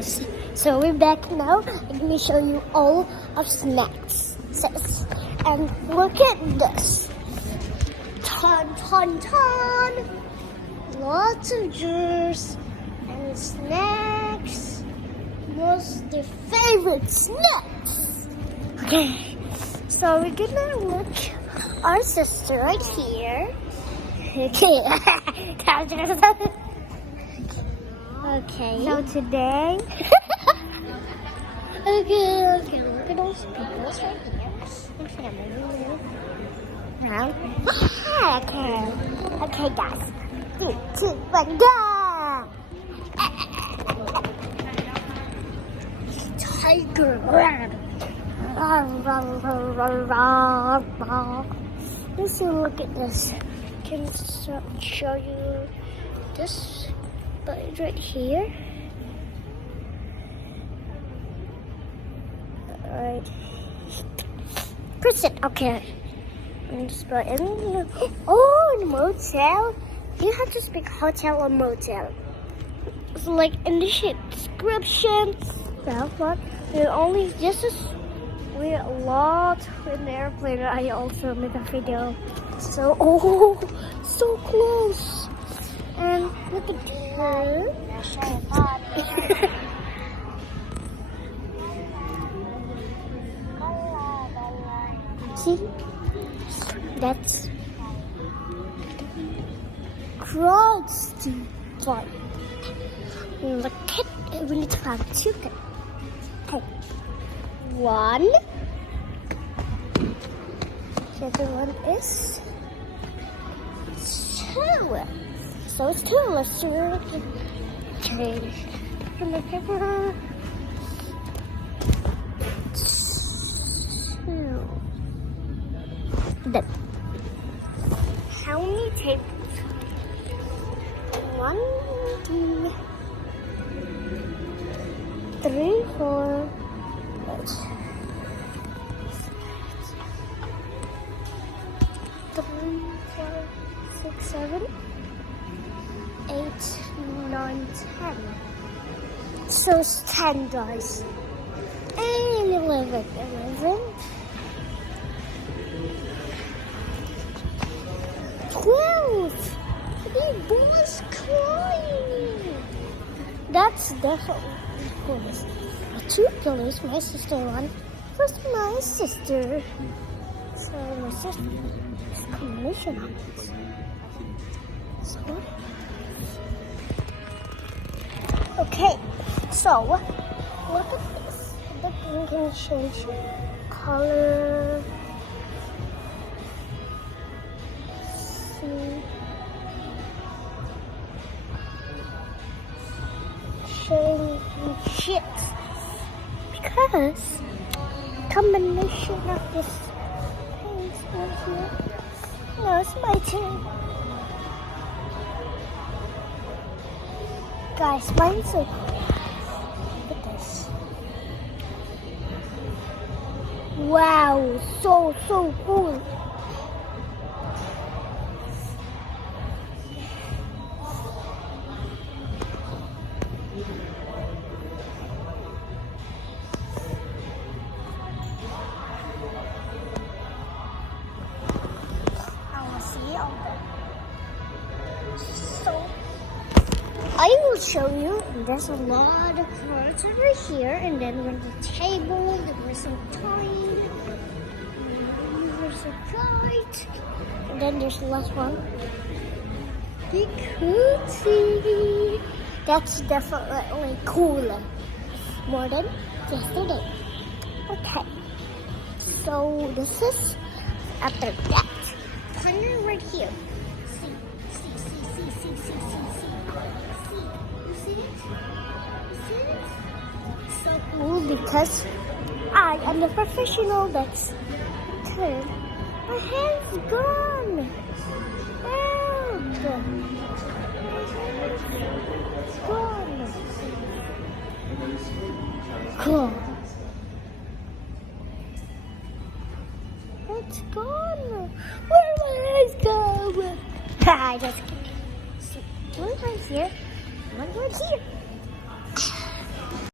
guys, so we're back now. I'm going to show you all of snacks. And look at this. Ton, ton, ton. Lots of juice and snacks. Most their favorite snacks. Okay, so we're gonna look our sister right here. Okay. Okay. So today. Okay. Look at those people right here. And family. Around. Okay, guys. 3, 2, 1, go! Tiger. Let's see, look at this. Can show you this button right here. Alright. Press it. Okay. And this button. Oh, in motel. You have to speak hotel or motel. So like in the description. Well, what? We're a lot in the airplane. I also made a video. So, so close. And look at her. See? That's crowds to fly. Look at we need to find 2. Okay. 1. The other one is 2. So it's 2. Let's do it. Okay. From the paper. 2. Done. How many tables? 1, 2, 3, 4, 5, 6, 7, 8, 9, 10. So it's 10, guys. And 11. 12. The boy's crying. That's definitely coolest. 2 pillows, my sister one. First, my sister. So my sister's combination happens. So, okay. So look at this. The thing can change color. See. Shit, because combination of this things right here. No, it's my turn. Guys, mine's so cool. Look at this. Wow, so cool. So I will show you. There's a lot of cards over here, and then when the table, there was some toys, there's a kite, and then there's the last one. The cootie. That's definitely cooler, more than yesterday. Okay, so this is after that. Thunder right here. See. So cool because I am the professional that's turned. My hand's gone. And it's gone. Cool. It's gone. Where did my hands go? I just kidding. See, one right here, one right here.